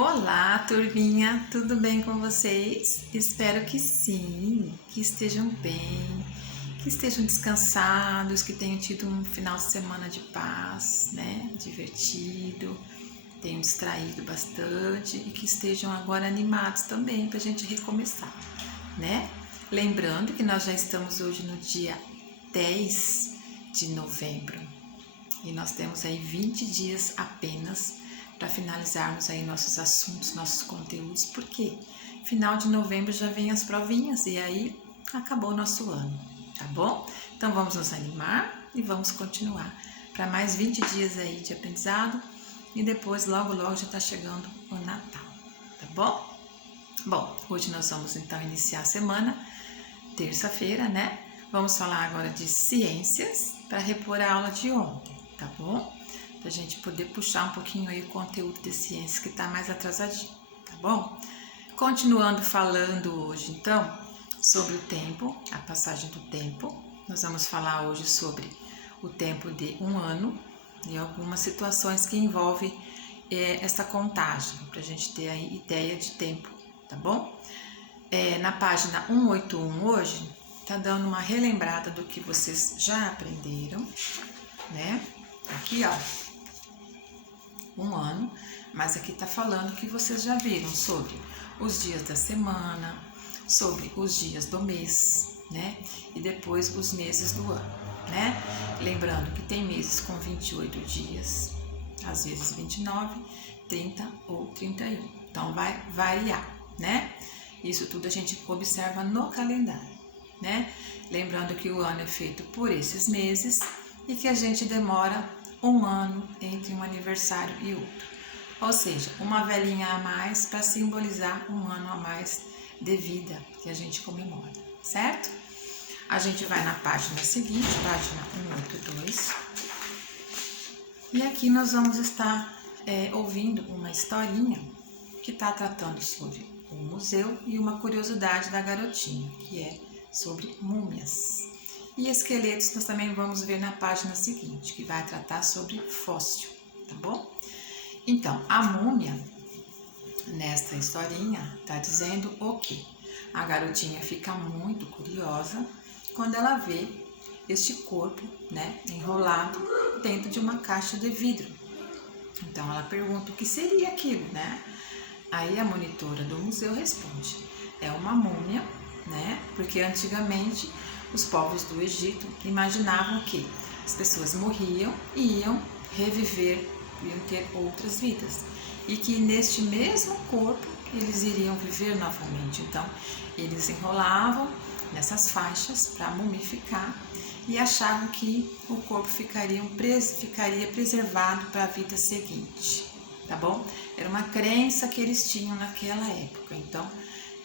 Olá, turminha, tudo bem com vocês? Espero que sim, que estejam bem, que estejam descansados, que tenham tido um final de semana de paz, né? Divertido, tenham distraído bastante e que estejam agora animados também para a gente recomeçar, né? Lembrando que nós já estamos hoje no dia 10 de novembro e nós temos aí 20 dias apenas para finalizarmos aí nossos assuntos, nossos conteúdos, porque final de novembro já vem as provinhas e aí acabou o nosso ano, tá bom? Então vamos nos animar e vamos continuar para mais 20 dias aí de aprendizado e depois logo já está chegando o Natal, tá bom? Bom, hoje nós vamos então iniciar a semana, terça-feira, né? Vamos falar agora de ciências para repor a aula de ontem, tá bom? Pra gente poder puxar um pouquinho aí o conteúdo de ciências que tá mais atrasadinho, tá bom? Continuando falando hoje, então, sobre o tempo, a passagem do tempo. Nós vamos falar hoje sobre o tempo de um ano e algumas situações que envolvem essa contagem, pra gente ter aí ideia de tempo, tá bom? Na página 181 hoje, tá dando uma relembrada do que vocês já aprenderam, né? Aqui, ó, um ano, mas aqui tá falando que vocês já viram sobre os dias da semana, sobre os dias do mês, né? E depois os meses do ano, né? Lembrando que tem meses com 28 dias, às vezes 29, 30 ou 31. Então vai variar, né? Isso tudo a gente observa no calendário, né? Lembrando que o ano é feito por esses meses e que a gente demora um ano entre um aniversário e outro. Ou seja, uma velhinha a mais para simbolizar um ano a mais de vida que a gente comemora, certo? A gente vai na página seguinte, página 182. E aqui nós vamos estar ouvindo uma historinha que está tratando sobre um museu e uma curiosidade da garotinha, que é sobre múmias. E esqueletos nós também vamos ver na página seguinte, que vai tratar sobre fóssil, tá bom? Então, a múmia, nesta historinha, tá dizendo o quê? A garotinha fica muito curiosa quando ela vê este corpo, né, enrolado dentro de uma caixa de vidro. Então, ela pergunta o que seria aquilo, né? Aí a monitora do museu responde, é uma múmia, né? Porque antigamente os povos do Egito imaginavam que as pessoas morriam e iam reviver, iam ter outras vidas. E que neste mesmo corpo eles iriam viver novamente. Então, eles enrolavam nessas faixas para mumificar e achavam que o corpo ficaria preservado para a vida seguinte, tá bom? Era uma crença que eles tinham naquela época. Então,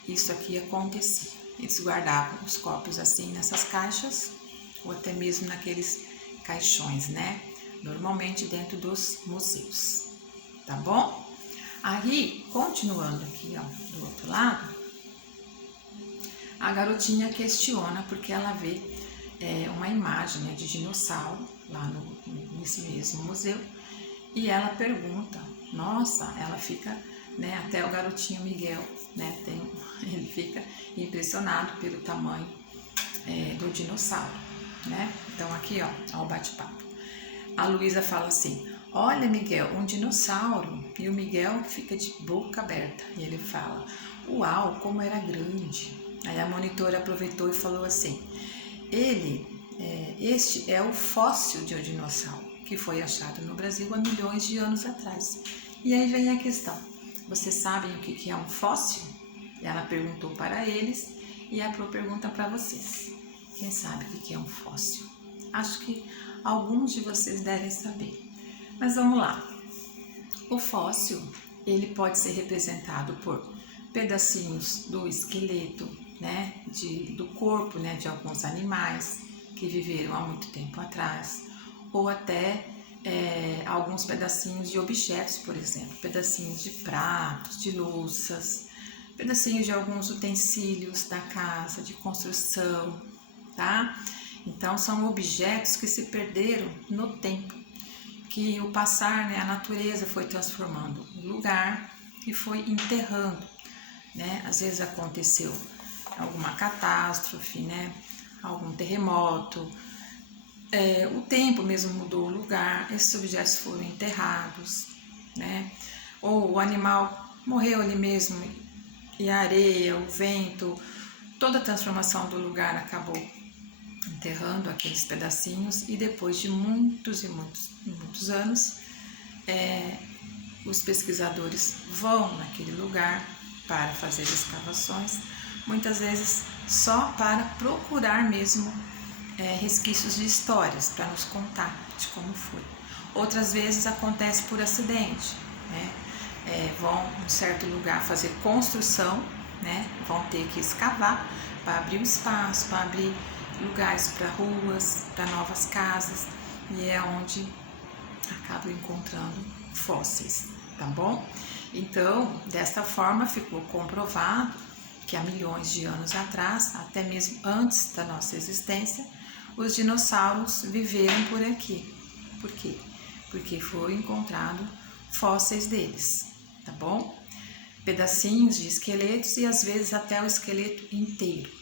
isso aqui acontecia. Eles guardavam os corpos assim nessas caixas ou até mesmo naqueles caixões, né? Normalmente dentro dos museus, tá bom? Aí, continuando aqui, ó, do outro lado, a garotinha questiona porque ela vê uma imagem, né, de dinossauro lá nesse mesmo museu e ela pergunta, nossa, ela fica, né, até o garotinho Miguel, né, ele fica impressionado pelo tamanho do dinossauro, né? Então aqui, ó o bate-papo. A Luísa fala assim, olha Miguel, um dinossauro, e o Miguel fica de boca aberta e ele fala, uau, como era grande. Aí a monitora aproveitou e falou assim, este é o fóssil de um dinossauro que foi achado no Brasil há milhões de anos atrás. E aí vem a questão, vocês sabem o que é um fóssil? Ela perguntou para eles e a Pro pergunta para vocês. Quem sabe o que é um fóssil? Acho que alguns de vocês devem saber. Mas vamos lá. O fóssil, ele pode ser representado por pedacinhos do esqueleto, né, do corpo, né, de alguns animais que viveram há muito tempo atrás, ou até alguns pedacinhos de objetos, por exemplo, pedacinhos de pratos, de louças, pedacinhos de alguns utensílios da casa, de construção, tá? Então, são objetos que se perderam no tempo, que o passar, né, a natureza foi transformando o lugar e foi enterrando, né? Às vezes aconteceu alguma catástrofe, né? Algum terremoto, o tempo mesmo mudou o lugar, esses objetos foram enterrados, né? Ou o animal morreu ali mesmo e a areia, o vento, toda a transformação do lugar acabou enterrando aqueles pedacinhos e depois de muitos e muitos anos, os pesquisadores vão naquele lugar para fazer escavações, muitas vezes só para procurar mesmo resquícios de histórias, para nos contar de como foi. Outras vezes acontece por acidente, né? Vão em um certo lugar fazer construção, né? Vão ter que escavar para abrir um espaço, para abrir lugares para ruas, para novas casas, e é onde acabam encontrando fósseis, tá bom? Então, desta forma ficou comprovado que há milhões de anos atrás, até mesmo antes da nossa existência, os dinossauros viveram por aqui. Por quê? Porque foi encontrado fósseis deles, tá bom? Pedacinhos de esqueletos e às vezes até o esqueleto inteiro.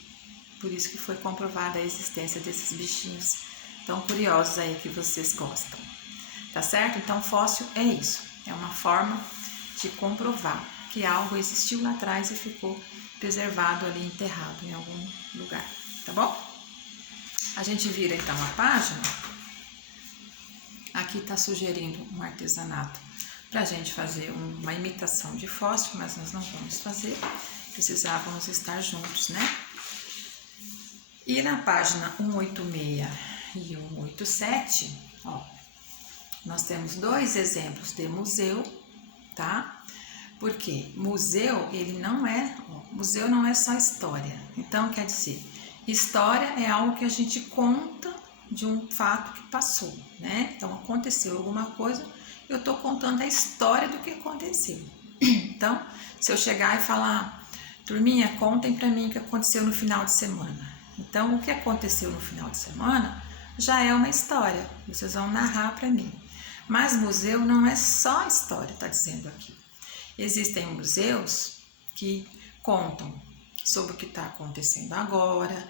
Por isso que foi comprovada a existência desses bichinhos tão curiosos aí que vocês gostam. Tá certo? Então, fóssil é isso. É uma forma de comprovar que algo existiu lá atrás e ficou preservado ali, enterrado em algum lugar. Tá bom? A gente vira então a página. Aqui está sugerindo um artesanato para a gente fazer uma imitação de fóssil, mas nós não vamos fazer. Precisávamos estar juntos, né? E na página 186 e 187, ó, nós temos dois exemplos de museu, tá? Porque museu, museu não é só história. Então, quer dizer, história é algo que a gente conta de um fato que passou, né? Então, aconteceu alguma coisa, eu estou contando a história do que aconteceu. Então, se eu chegar e falar, turminha, contem para mim o que aconteceu no final de semana. Então, o que aconteceu no final de semana já é uma história, vocês vão narrar para mim. Mas museu não é só história, está dizendo aqui. Existem museus que contam sobre o que está acontecendo agora,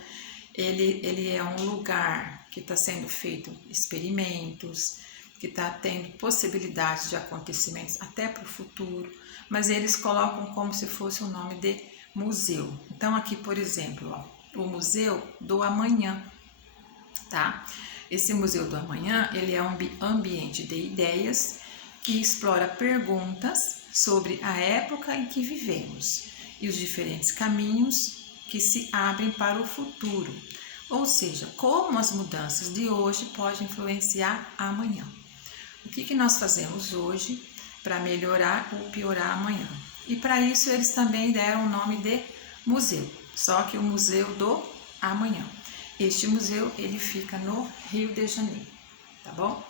ele é um lugar que está sendo feito experimentos, que está tendo possibilidades de acontecimentos até para o futuro, mas eles colocam como se fosse o nome de museu. Então aqui, por exemplo, ó, o Museu do Amanhã, tá? Esse Museu do Amanhã, ele é um ambiente de ideias que explora perguntas sobre a época em que vivemos e os diferentes caminhos que se abrem para o futuro, ou seja, como as mudanças de hoje podem influenciar amanhã. O que nós fazemos hoje para melhorar ou piorar amanhã? E para isso eles também deram o nome de museu, só que o Museu do Amanhã. Este museu, ele fica no Rio de Janeiro, tá bom?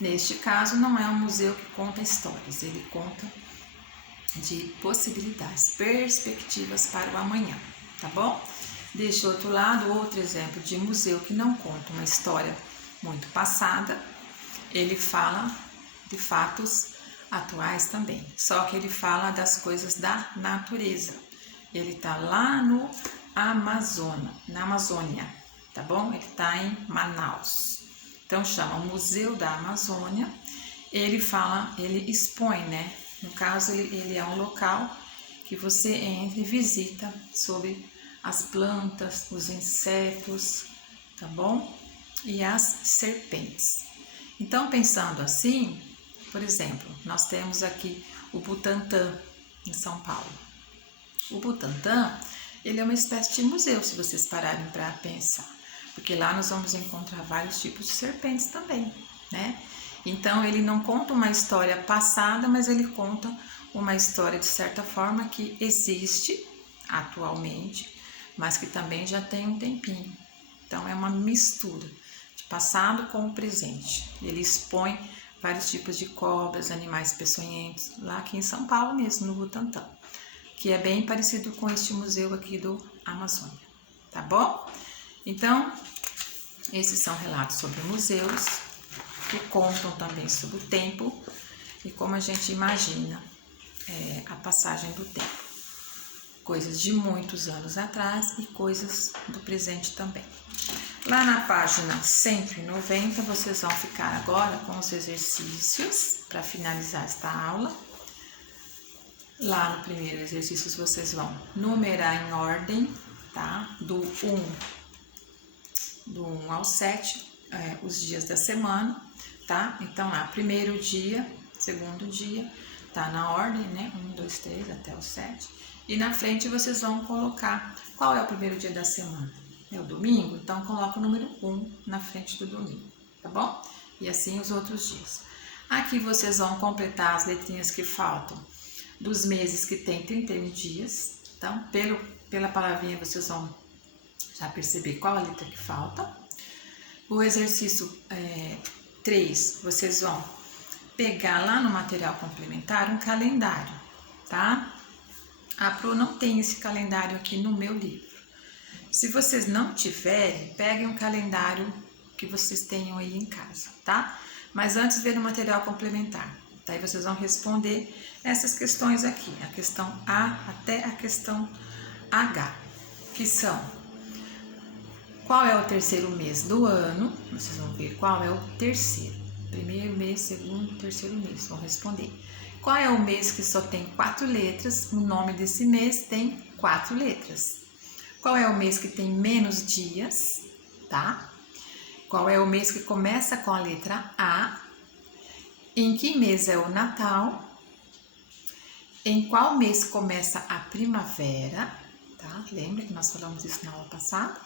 Neste caso, não é um museu que conta histórias, ele conta de possibilidades, perspectivas para o amanhã, tá bom? Deste outro lado, outro exemplo de museu que não conta uma história muito passada, ele fala de fatos atuais também, só que ele fala das coisas da natureza. Ele está lá no Amazonas, na Amazônia, tá bom? Ele está em Manaus. Então chama Museu da Amazônia. Ele fala, ele expõe, né? No caso, ele é um local que você entra e visita sobre as plantas, os insetos, tá bom? E as serpentes. Então, pensando assim, por exemplo, nós temos aqui o Butantã, em São Paulo. O Butantã, ele é uma espécie de museu, se vocês pararem para pensar, porque lá nós vamos encontrar vários tipos de serpentes também, né? Então, ele não conta uma história passada, mas ele conta uma história, de certa forma, que existe atualmente, mas que também já tem um tempinho. Então, é uma mistura de passado com o presente. Ele expõe vários tipos de cobras, animais peçonhentos, lá aqui em São Paulo mesmo, no Butantã, que é bem parecido com este museu aqui do Amazônia, tá bom? Então, esses são relatos sobre museus, que contam também sobre o tempo e como a gente imagina a passagem do tempo. Coisas de muitos anos atrás e coisas do presente também. Lá na página 190, vocês vão ficar agora com os exercícios para finalizar esta aula. Lá no primeiro exercício, vocês vão numerar em ordem, tá? Do 1 ao 7, os dias da semana, tá? Então, lá, primeiro dia, segundo dia, tá na ordem, né? 1, 2, 3, até o 7. E na frente, vocês vão colocar qual é o primeiro dia da semana. É o domingo? Então, coloca o número 1 na frente do domingo, tá bom? E assim os outros dias. Aqui, vocês vão completar as letrinhas que faltam dos meses que tem 31 dias. Então, pela palavrinha, vocês vão já perceber qual a letra que falta. O exercício 3, vocês vão pegar lá no material complementar um calendário, tá? A Pro não tem esse calendário aqui no meu livro. Se vocês não tiverem, peguem um calendário que vocês tenham aí em casa, tá? Mas antes, ver no material complementar. Daí vocês vão responder essas questões aqui, a questão A até a questão H, que são: qual é o terceiro mês do ano? Vocês vão ver qual é o terceiro. Primeiro mês, segundo, terceiro mês. Vão responder. Qual é o mês que só tem 4 letras? O nome desse mês tem 4 letras. Qual é o mês que tem menos dias? Tá? Qual é o mês que começa com a letra A? Em que mês é o Natal? Em qual mês começa a primavera? Tá? Lembra que nós falamos isso na aula passada?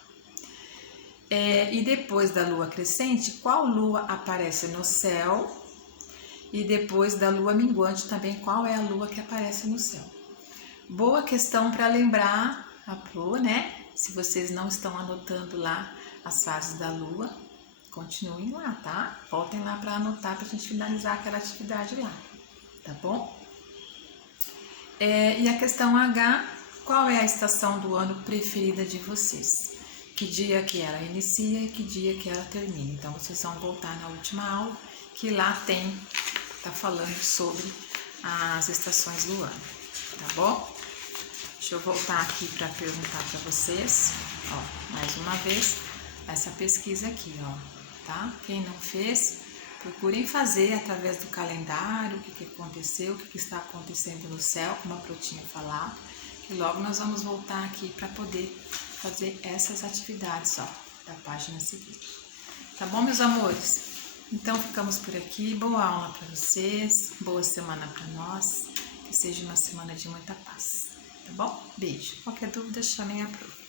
E depois da lua crescente, qual lua aparece no céu? E depois da lua minguante também, qual é a lua que aparece no céu? Boa questão para lembrar a Pro, né? Se vocês não estão anotando lá as fases da lua, continuem lá, tá? Voltem lá para anotar, para a gente finalizar aquela atividade lá, tá bom? E a questão H, qual é a estação do ano preferida de vocês? Que dia que ela inicia e que dia que ela termina. Então, vocês vão voltar na última aula, que lá tá falando sobre as estações do ano, tá bom? Deixa eu voltar aqui para perguntar para vocês, ó, mais uma vez, essa pesquisa aqui, ó, tá? Quem não fez, procurem fazer através do calendário, o que aconteceu, o que está acontecendo no céu, como a Pro tinha falado, que logo nós vamos voltar aqui para poder fazer essas atividades, ó, da página seguinte. Tá bom, meus amores? Então, ficamos por aqui. Boa aula para vocês, boa semana para nós, que seja uma semana de muita paz, tá bom? Beijo. Qualquer dúvida, chamem a Pro.